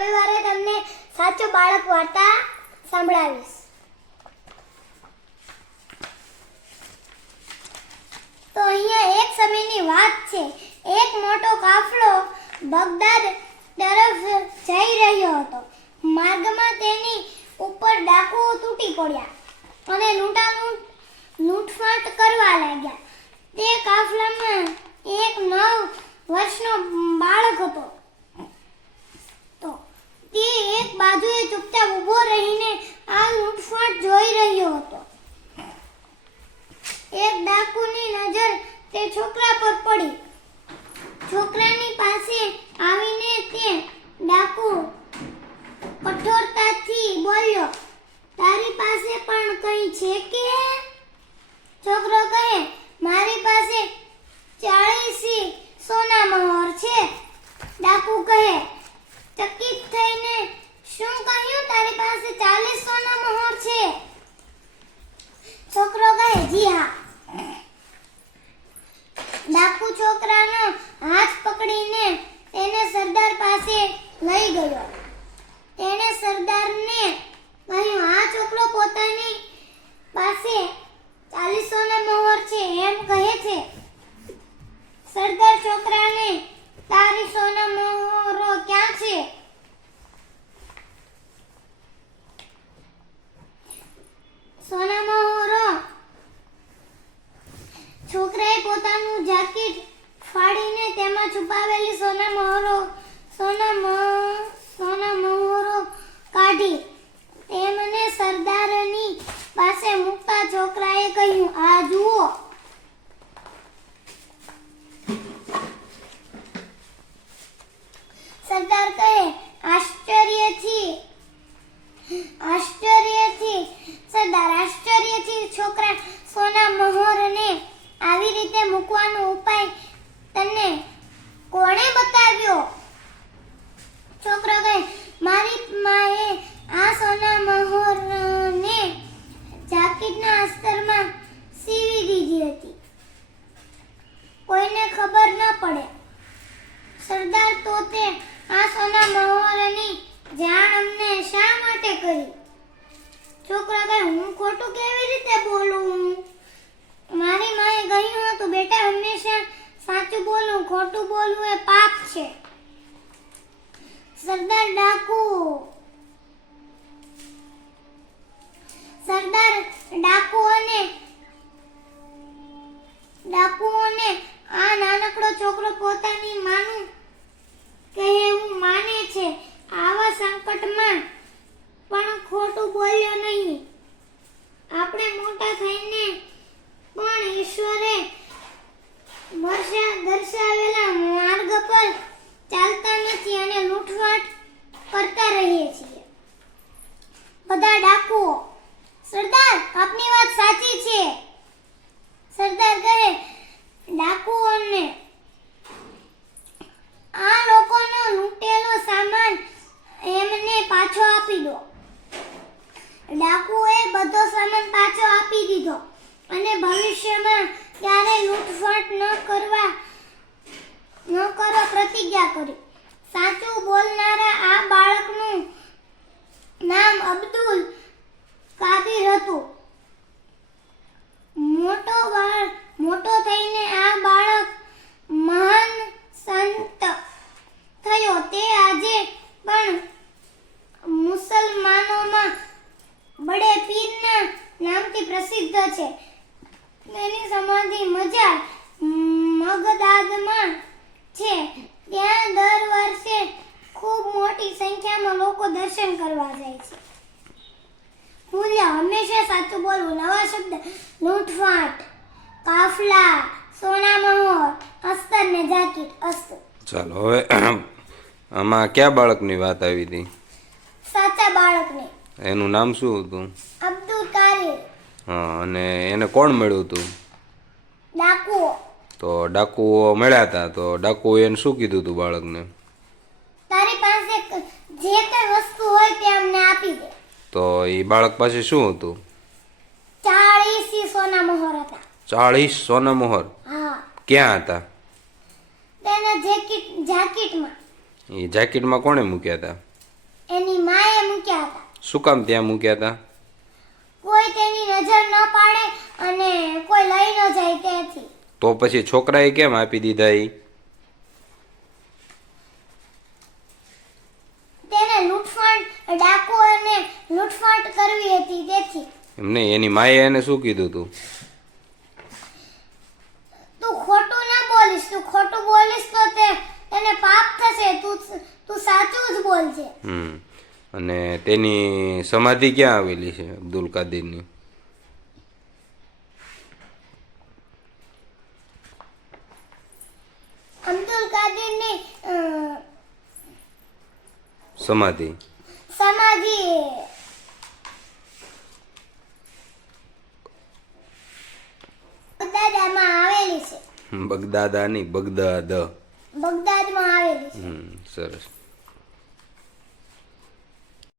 રવિવારે તમને સાચો બાળક વાર્તા સંભળાવીશ. તો અહીંયા એક સમયની વાત છે. એક મોટો કાફલો બગદાદ તરફ જઈ રહ્યો હતો. માર્ગમાં તેની ઉપર ડાકુઓ તૂટી પડ્યા અને લૂંટાલૂંટ લૂંટફાટ કરવા લાગ્યા તે કાફલામાં એક નવ વર્ષનો બાળક હતો તો તે એક બાજુએ ચૂપચાપ ઊભો રહીને આ લૂંટફાટ જોઈ રહ્યો હતો એક ડાકુની નજર તે છોકરા પર પડી છોકરાની પાસે આવીને તે ડાકુ કઠોરતાથી બોલ્યો તારી પાસે પણ કંઈ છે કે? છોકરો કહે મારી પાસે ચાળીસી સોના મહોર છે ડાકુ કહે ચકિત થઈને શું કહ્યું તારી પાસે ચાલીસ સોના મહોર છે છોકરો કહે જી હા ડાકુ છોકરાનો હાથ પકડીને તેને સરદાર પાસે લઈ ગયો તેણે સરદારને કહ્યું આ છોકરો પોતાની પાસે ચાલીસ સોના મોહર છે એમ કહે છે સરદાર છોકરાને તારી સોના મોહરો ક્યાં છે સોના મોહરો છોકરાએ પોતાનું જાકીટ ફાડીને તેમાં છુપાવેલી સોના મહોરો, સોના મો- સોના મોહરો કાઢી તેમને સરદારની પાસે મૂકતા છોકરાએ કહ્યું, આ જુઓ સરદાર કહે આશ્ચર્યથી આશ્ચર્યથી સરદાર આશ્ચર્યથી છોકરા સોના મહોરને આવી રીતે મૂકવાનો ઉપાય તને કોણે બતાવ્યો છોકરો કહે મારી માએ આ સોના મહોરને જાકીટના અસ્તરમાં સીવી દીધી હતી કોઈને ખબર ન પડે સરદાર તો આ સોના મહોરની જાણ અમને શા માટે કરી? છોકરા કહે હું ખોટું કેવી રીતે બોલું? મારી માએ કહ્યું હતું, બેટા, હંમેશા સાચું બોલવું ખોટું બોલવું એ પાપ છે. સરદાર ડાકુ સંકટમાં પણ ખોટું બોલ્યો નહીં. આપણે મોટા થઈને પણ ઈશ્વરે દર્શાવેલા માર્ગ પર ચાલતા નથી અને લૂંટફાટ કરતા રહીએ છીએ. બધા ડાકુઓ, સરદાર, આપની વાત સાચી છે. સરદાર કહે ડાકુઓને આ લોકોનો લૂંટેલો સામાન એમને પાછો આપી દો ડાકુએ બધો સામાન પાછો દીધો. અને ભવિષ્યમાં ક્યારે લૂંટફાટ ન કરવા ન કરવા પ્રતિજ્ઞા કરી. સાચું બોલનારા આ બાળકનું નામ અબ્દુલ કાદિર હતું મોટો બાળ મોટો થઈને આ બાળક મહાન સંત થયો તે આજે પણ મુસલમાનોમાં બડે પીરના નામથી પ્રસિદ્ધ છે તેની સમાધિ મજાર મગદાદમાં છે ત્યાં દર વર્ષે ખૂબ મોટી સંખ્યામાં લોકો દર્શન કરવા જાય છે. મૂલ્ય હંમેશા સાચું બોલવું. નવા શબ્દ લૂંટફાટ કાફલા સોના મહોર અસ્તર ને જાકીટ અસ્તુ. ચાલો હવે આમાં કયા બાળકની વાત આવી હતી? સાચા બાળકની. એનું નામ શું હતું? અબ્દુલ કારી હા અને એને કોણ મળ્યું હતું? ડાકુઓ. તો ડાકુઓ મળ્યા હતા. તો ડાકુઓ એને શું કીધું હતું બાળકને તારી પાસે ક- જે કઈ વસ્તુ હોય તે અમને આપી દે. તો એ બાળક પાસે શું હતું? ચાળીસ સોના મોહર હતા. ચાળીસ સોના મોહર? હા. ક્યાં હતા? તેના જેકેટ જાકીટમાં. એ જેકેટમાં કોણે મૂક્યા હતા? એની માએ મૂક્યા હતા. શું કામ ત્યાં મૂક્યા હતા? કોઈ તેની નજર ન પાડે અને કોઈ લઈ ન જાય ત્યાંથી. તો પછી છોકરાએ કેમ આપી દીધા એ તેને લૂંટફાટ ડાકુ અને લૂંટફાટ કરવી હતી તેથી. એમને એની માએ એને શું કીધું તું? તું ખોટું ના બોલીશ તું ખોટું બોલીશ તો તે એને પાપ થશે તું તું સાચું જ બોલજે. હમ. અને તેની સમાધિ ક્યાં આવેલી છે અબ્દુલ કાદિરની અબ્દુલ કાદરની સમાધિ સમાધિ બગદાદમાં આવેલી છે બગદાદા નહીં બગદાદ. બગદાદમાં આવેલી હમ સરસ.